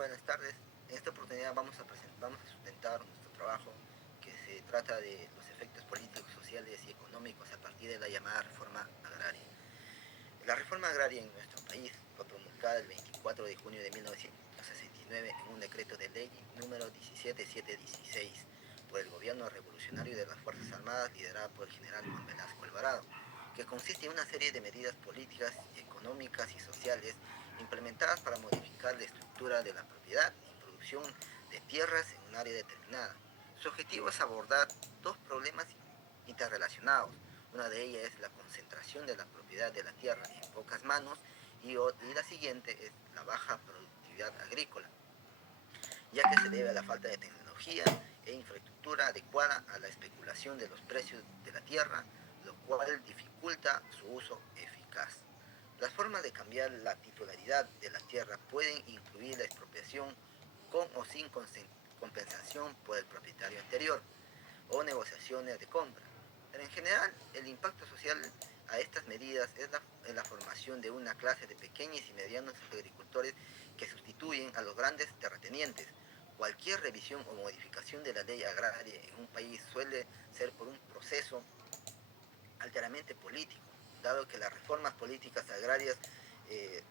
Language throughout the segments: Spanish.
Buenas tardes. En esta oportunidad vamos a sustentar nuestro trabajo que se trata de los efectos políticos, sociales y económicos a partir de la llamada reforma agraria. La reforma agraria en nuestro país fue promulgada el 24 de junio de 1969 en un decreto de ley número 17716 por el gobierno revolucionario de las Fuerzas Armadas liderado por el general Juan Velasco Alvarado, que consiste en una serie de medidas políticas, económicas y sociales implementadas para modificar la estructura de la propiedad y producción de tierras en un área determinada. Su objetivo es abordar dos problemas interrelacionados. Una de ellas es la concentración de la propiedad de la tierra en pocas manos y la siguiente es la baja productividad agrícola, ya que se debe a la falta de tecnología e infraestructura adecuada a la especulación de los precios de la tierra, lo cual dificulta su uso eficaz. Las formas de cambiar la titularidad de la tierra pueden incluir la expropiación con o sin compensación por el propietario anterior o negociaciones de compra. Pero en general, el impacto social a estas medidas es la formación de una clase de pequeños y medianos agricultores que sustituyen a los grandes terratenientes. Cualquier revisión o modificación de la ley agraria en un país suele ser por un proceso alteramente político, dado que las reformas políticas eh,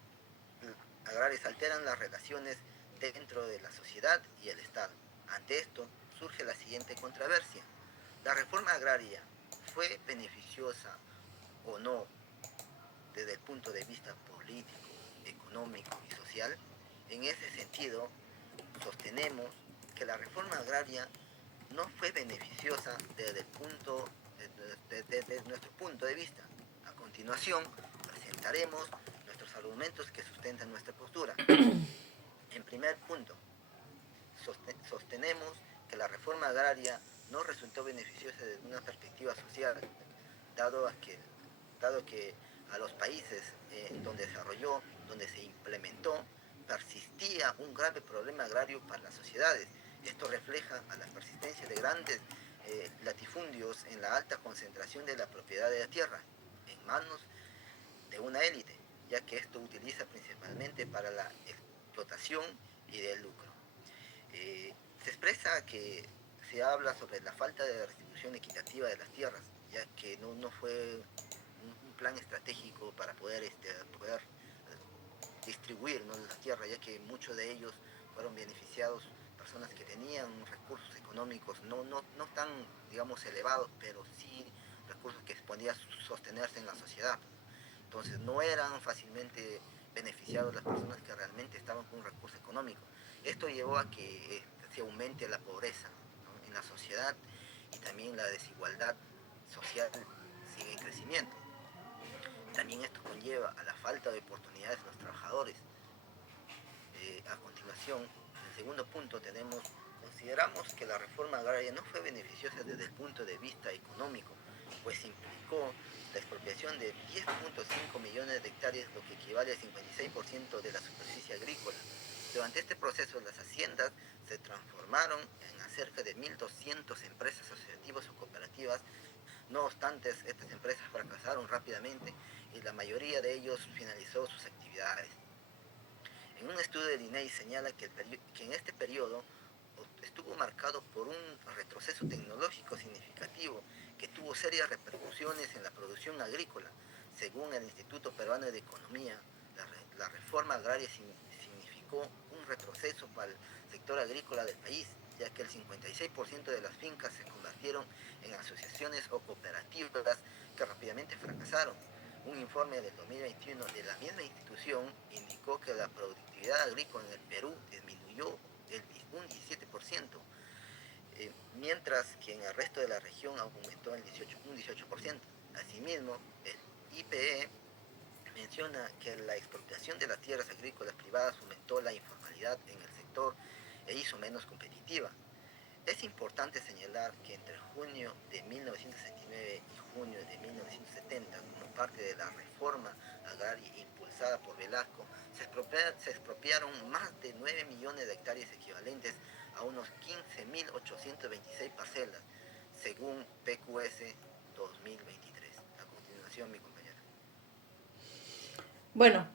agrarias alteran las relaciones dentro de la sociedad y el Estado. Ante esto surge la siguiente controversia. ¿La reforma agraria fue beneficiosa o no desde el punto de vista político, económico y social? En ese sentido, sostenemos que la reforma agraria no fue beneficiosa desde nuestro punto de vista. A continuación, presentaremos nuestros argumentos que sustentan nuestra postura. En primer punto, sostenemos que la reforma agraria no resultó beneficiosa desde una perspectiva social, dado que, dado que a los países donde desarrolló, donde se implementó, persistía un grave problema agrario para las sociedades. Esto refleja a la persistencia de grandes latifundios en la alta concentración de la propiedad de la tierra en manos de una élite, ya que esto utiliza principalmente para la explotación y del lucro. Se expresa que se habla sobre la falta de distribución equitativa de las tierras, ya que no fue un plan estratégico para poder distribuir, ¿no?, la tierra, ya que muchos de ellos fueron beneficiados personas que tenían recursos económicos no tan, digamos, elevados, pero sí recursos que podían sostenerse en la sociedad. Entonces no eran fácilmente beneficiados las personas que realmente estaban con un recurso económico. Esto llevó a que se aumente la pobreza, ¿no?, en la sociedad, y también la desigualdad social sigue en crecimiento. También esto conlleva a la falta de oportunidades de los trabajadores. A continuación, en el segundo punto consideramos que la reforma agraria no fue beneficiosa desde el punto de vista económico, pues implicó la expropiación de 10.5 millones de hectáreas, lo que equivale al 56% de la superficie agrícola. Durante este proceso, las haciendas se transformaron en cerca de 1.200 empresas asociativas o cooperativas. No obstante, estas empresas fracasaron rápidamente y la mayoría de ellos finalizó sus actividades. En un estudio del INEI señala que en este periodo estuvo marcado por un retroceso tecnológico significativo que tuvo serias repercusiones en la producción agrícola. Según el Instituto Peruano de Economía, la reforma agraria significó un retroceso para el sector agrícola del país, ya que el 56% de las fincas se convirtieron en asociaciones o cooperativas que rápidamente fracasaron. Un informe del 2021 de la misma institución indicó que la productividad agrícola en el Perú disminuyó un 17%, mientras que en el resto de la región aumentó un 18%. Asimismo, el IPE menciona que la expropiación de las tierras agrícolas privadas aumentó la informalidad en el sector e hizo menos competitiva. Es importante señalar que entre junio de 1969 y junio de 1970, como parte de la reforma agraria impulsada por Velasco, se expropiaron más de 9 millones de hectáreas equivalentes a unos 15.826 parcelas, según PQS 2023. A continuación, mi compañera. Bueno,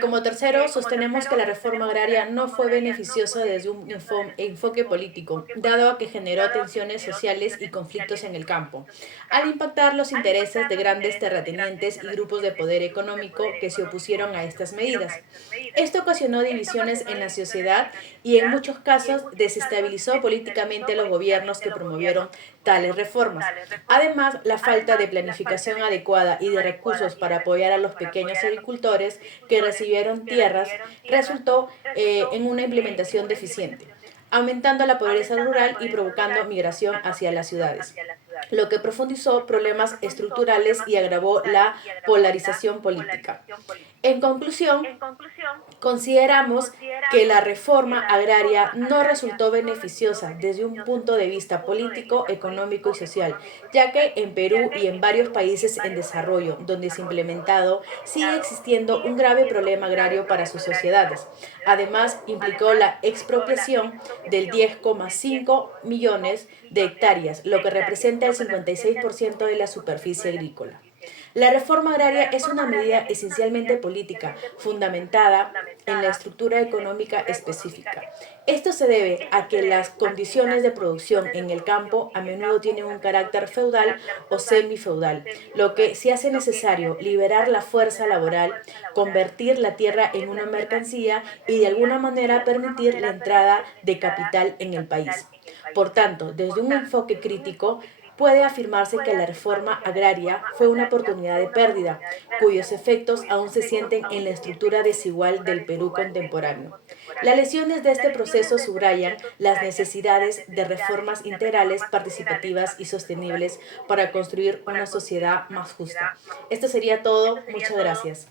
Como tercero, sostenemos que la reforma agraria no fue beneficiosa desde un enfoque político, dado a que generó tensiones sociales y conflictos en el campo, al impactar los intereses de grandes terratenientes y grupos de poder económico que se opusieron a estas medidas. Esto ocasionó divisiones en la sociedad y en muchos casos desestabilizó políticamente a los gobiernos que promovieron tales reformas. Además, la falta de planificación adecuada y de recursos para apoyar a los pequeños agricultores que recibieron tierras resultó en una implementación deficiente, aumentando la pobreza rural y provocando migración hacia las ciudades, lo que profundizó problemas estructurales y agravó la polarización política. En conclusión, consideramos que la reforma agraria no resultó beneficiosa desde un punto de vista político, económico y social, ya que en Perú y en varios países en desarrollo donde se ha implementado sigue existiendo un grave problema agrario para sus sociedades. Además, implicó la expropiación del 10,5 millones de hectáreas, lo que representa el 56% de la superficie agrícola. La reforma agraria es una medida esencialmente política, fundamentada en la estructura económica específica. Esto se debe a que las condiciones de producción en el campo a menudo tienen un carácter feudal o semifeudal, lo que se hace necesario liberar la fuerza laboral, convertir la tierra en una mercancía y de alguna manera permitir la entrada de capital en el país. Por tanto, desde un enfoque crítico, puede afirmarse que la reforma agraria fue una oportunidad de pérdida, cuyos efectos aún se sienten en la estructura desigual del Perú contemporáneo. Las lesiones de este proceso subrayan las necesidades de reformas integrales, participativas y sostenibles para construir una sociedad más justa. Esto sería todo. Muchas gracias.